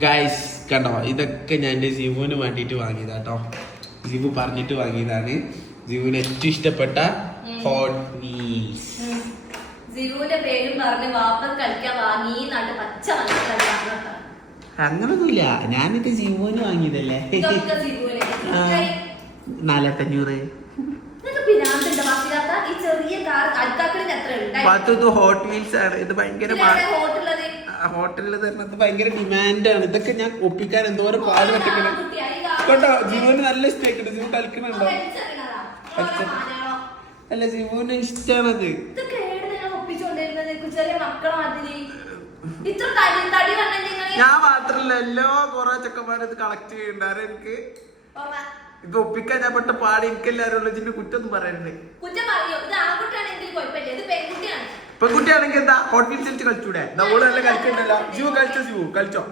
Guys കണ്ടോ, ഇതൊക്കെ ഞാൻ എൻ്റെ ജിവുവിന് വേണ്ടിയിട്ട് വാങ്ങിയതാ കേട്ടോ. ജിവു പറഞ്ഞിട്ട് വാങ്ങിയതാണ്. ജിവുവിന് ഏറ്റവും ഇഷ്ടപ്പെട്ട ഹോട്ട് വീൽസ്. ജിവുവിന്റെ പേരും പറഞ്ഞ് വാപ്പ കളിക്കാൻ വാങ്ങി നാട്ട് പച്ച മനസ്സിലാക്കി. അങ്ങനൊന്നുമില്ല, ഞാനിത് ജിവുവിന് വാങ്ങിയതല്ലേ. 4500. ഹോട്ട് വീൽസ് ആണ് ഇത്. ഭയങ്കര ഹോട്ടലിൽ തരുന്നത് ഭയങ്കര ഡിമാൻഡാണ്. ഇതൊക്കെ ഞാൻ ഒപ്പിക്കാൻ എന്തോരം പാട് പറ്റിക്കണം കേട്ടോ. ജിവുവിന് നല്ല ഇഷ്ടമായിട്ടുണ്ട്. ജിവു കളിക്കണുണ്ടോ? അല്ല, ജിവുവിന് ഇഷ്ടമാണത്. ഞാൻ മാത്രല്ല, എല്ലാ കൊറേ ചെക്കന്മാരും കളക്ട് ചെയ്യണ്ടാറ്. എനിക്ക് ഇത് ഒപ്പിക്കാൻ ഞാൻ പെട്ട പാട്. എനിക്കെല്ലാരും ഇതിന്റെ കുറ്റം പറയുന്നത്. പെൺകുട്ടിയാണെങ്കിൽ എന്താ ഹോട്ട് വീൽസ് കളിച്ചൂടെ? ഓള് നല്ല കളിക്കണ്ടല്ലോ. ജിവു കളിച്ചോ?